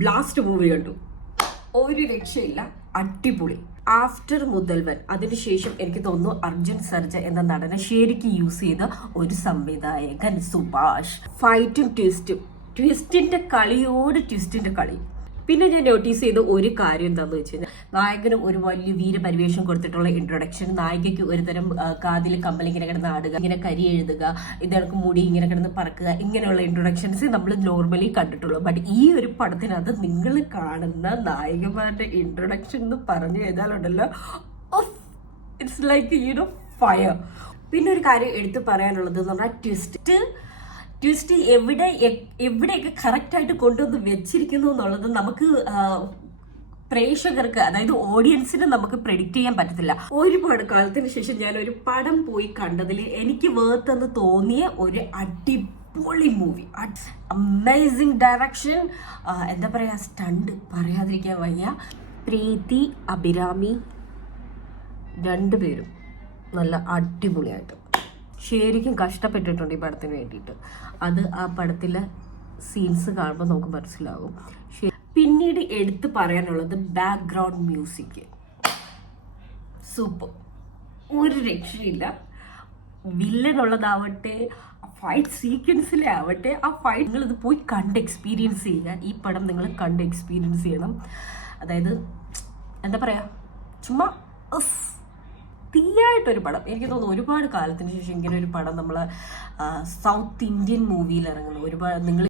Blast movie കണ്ടു. ഒരു രക്ഷയില്ല, അടിപൊളി. ആഫ്റ്റർ മുതൽവൻ അതിനുശേഷം എനിക്ക് തോന്നുന്നു അർജുൻ സർജ എന്ന നടനെ ശരിക്കും യൂസ് ചെയ്ത ഒരു സംവിധായകൻ സുഭാഷ്. ഫൈറ്റും ട്വിസ്റ്റിന്റെ കളിയോട് ട്വിസ്റ്റിന്റെ കളി. പിന്നെ ഞാൻ നോട്ടീസ് ചെയ്ത ഒരു കാര്യം എന്താണെന്ന് വെച്ച് കഴിഞ്ഞാൽ, നായകന് ഒരു വലിയ വീരപരിവേഷം കൊടുത്തിട്ടുള്ള ഇൻട്രൊഡക്ഷൻ, നായികയ്ക്ക് ഒരുതരം കാതിൽ കമ്പൽ ഇങ്ങനെ കിടന്ന് ആടുക, ഇങ്ങനെ കരി എഴുതുക, ഇതേക്ക് മുടി ഇങ്ങനെ കിടന്ന് പറക്കുക, ഇങ്ങനെയുള്ള ഇൻട്രൊഡക്ഷൻസ് നമ്മൾ നോർമലി കണ്ടിട്ടുള്ളൂ. ബട്ട് ഈ ഒരു പടത്തിനകത്ത് നിങ്ങൾ കാണുന്ന നായികമാരുടെ ഇൻട്രൊഡക്ഷൻ എന്ന് പറഞ്ഞു കഴിഞ്ഞാലുണ്ടല്ലോ, ഇറ്റ്സ് ലൈക്ക് ഫയർ. പിന്നെ ഒരു കാര്യം എടുത്തു പറയാനുള്ളത് നമ്മുടെ ട്വിസ്റ്റ് എവിടെയൊക്കെ കറക്റ്റായിട്ട് കൊണ്ടുവന്ന് വെച്ചിരിക്കുന്നു എന്നുള്ളത് നമുക്ക് പ്രേക്ഷകർക്ക്, അതായത് ഓഡിയൻസിന് നമുക്ക് പ്രെഡിക്റ്റ് ചെയ്യാൻ പറ്റത്തില്ല. ഒരുപാട് കാലത്തിന് ശേഷം ഞാൻ ഒരു പടം പോയി കണ്ടതിൽ എനിക്ക് വേർത്തെന്ന് തോന്നിയ ഒരു അടിപൊളി മൂവി. അമേസിങ് ഡയറക്ഷൻ, എന്താ പറയുക, സ്റ്റണ്ട് പറയാതിരിക്കാൻ വയ്യ. പ്രീതി അഭിരാമി രണ്ടുപേരും നല്ല അടിപൊളിയായിട്ട് ശരിക്കും കഷ്ടപ്പെട്ടിട്ടുണ്ട് ഈ പടത്തിന് വേണ്ടിയിട്ട്. അത് ആ പടത്തിലെ സീൻസ് കാണുമ്പോൾ നമുക്ക് മനസ്സിലാകും. പിന്നീട് എടുത്തു പറയാനുള്ളത് ബാക്ക്ഗ്രൗണ്ട് മ്യൂസിക്. സൂപ്പർ, ഒരു രക്ഷയില്ല. വില്ലനുള്ളതാവട്ടെ, ഫൈറ്റ് സീക്വൻസിലെ ആവട്ടെ, ആ ഫൈറ്റ് നിങ്ങൾ ഇത് പോയി കണ്ട് എക്സ്പീരിയൻസ് ചെയ്യുക. ഈ പടം നിങ്ങൾ കണ്ട് എക്സ്പീരിയൻസ് ചെയ്യണം. അതായത് എന്താ പറയുക, ചുമ്മാ തീയായിട്ടൊരു പടം. എനിക്ക് തോന്നുന്നു ഒരുപാട് കാലത്തിന് ശേഷം ഇങ്ങനെ ഒരു പടം നമ്മൾ സൗത്ത് ഇന്ത്യൻ മൂവിയിൽ ഇറങ്ങുന്നു. ഒരുപാട് നിങ്ങൾ